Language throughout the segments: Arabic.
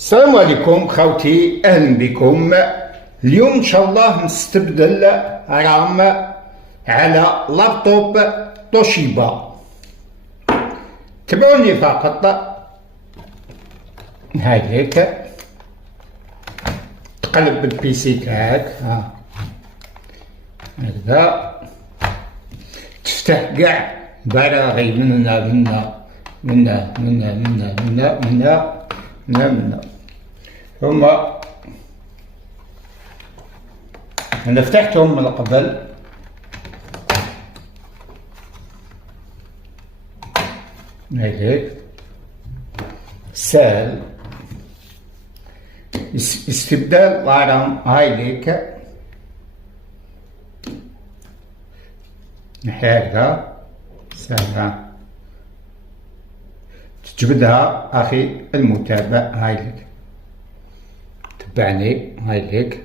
السلام عليكم خوتي، اهلا بكم. اليوم ان شاء الله نستبدل رام على لابتوب توشيبا. تبعوني فقط. هايك تقلب البيسي تاعك هكذا، تفتح كاع براغي من هنا من هنا من هنا من هنا من هنا من هنا من هنا، ثم أنا فتحتهم من قبل. هيك سهل استبدال الرام. هايليك هكذا سهلة تجبدها أخي المتابع. هايليك تبعني. هايليك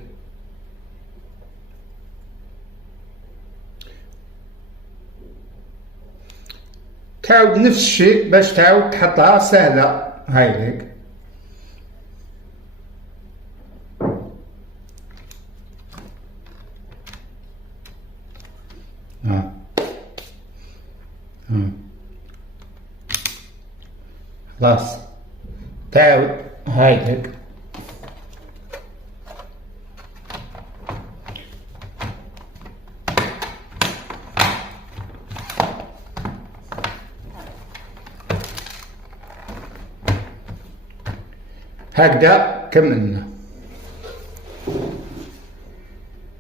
تعاود نفس الشيء باش تعاود تحطها سهلة. هايليك خلاص تعاود. هايليك هكذا كملنا.